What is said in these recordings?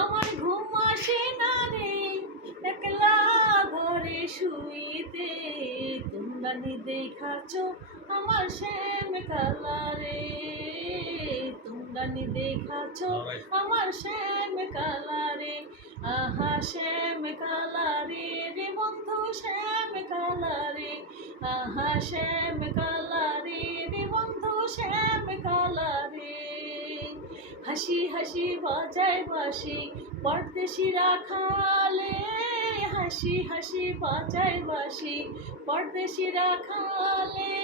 আমার ঘুম আসে না রে একলা ঘরে শুইতে, তোমরা নি দেখাছ আমার শ্যাম কালারে, তোমরা নি দেখাছ আমার শ্যাম কালারে। আহা শ্যাম কালারে রে বন্ধু শ্যাম কালারে, আহা শ্যাম কালারে রে বন্ধু শ্যাম কালারে। হাসি হাসি বাজায় বাঁশি পরদেশিরা খালে, হাসি হাসি বাজায় বাঁশি পরদেশিরা খালে।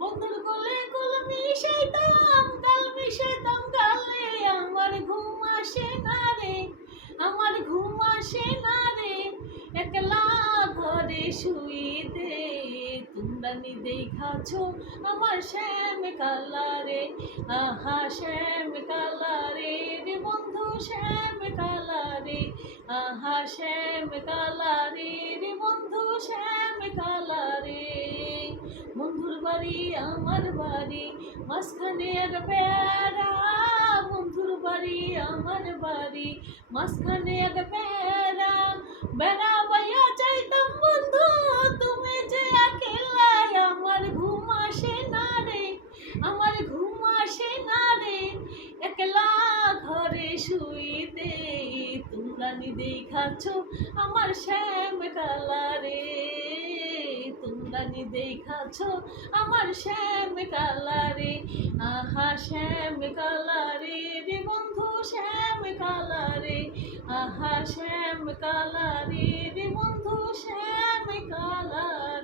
বন্ধুর কোলে কোল মিশাইতাম গাল মিশাইতাম গালে, আমার ঘুম আসে না রে, আমার ঘুম আসে না রে একলা ঘরে শুইতে, তোমরা নি দেখাছ আমার শ্যাম কালারে। আহা শ্যাম কালারে রে বন্ধু শ্যাম কালারে, আহা শ্যাম কালারে রে বন্ধু শ্যাম কালারে। বন্ধুর বাড়ি আমার বাড়ি মাঝখানে এক প্যারা, বন্ধুর বাড়ি আমার বাড়ি মাঝখানে এক প্যারা। বেড়া বাইয়া চাইতাম বন্ধু তুমি যে একলাই, আমার ঘুম আসে না রে, আমার ঘুম আসে না রে একলা ঘরে শুইতে, তোমরা নি দেখাছ আমার শ্যাম কালারে, তোমরা নি দেখাছ আমার শ্যাম কালারে। আহা শ্যাম কালারে রে বন্ধু শ্যাম কালারে, আহা শ্যাম কালারে রে বন্ধু শ্যাম কালারে।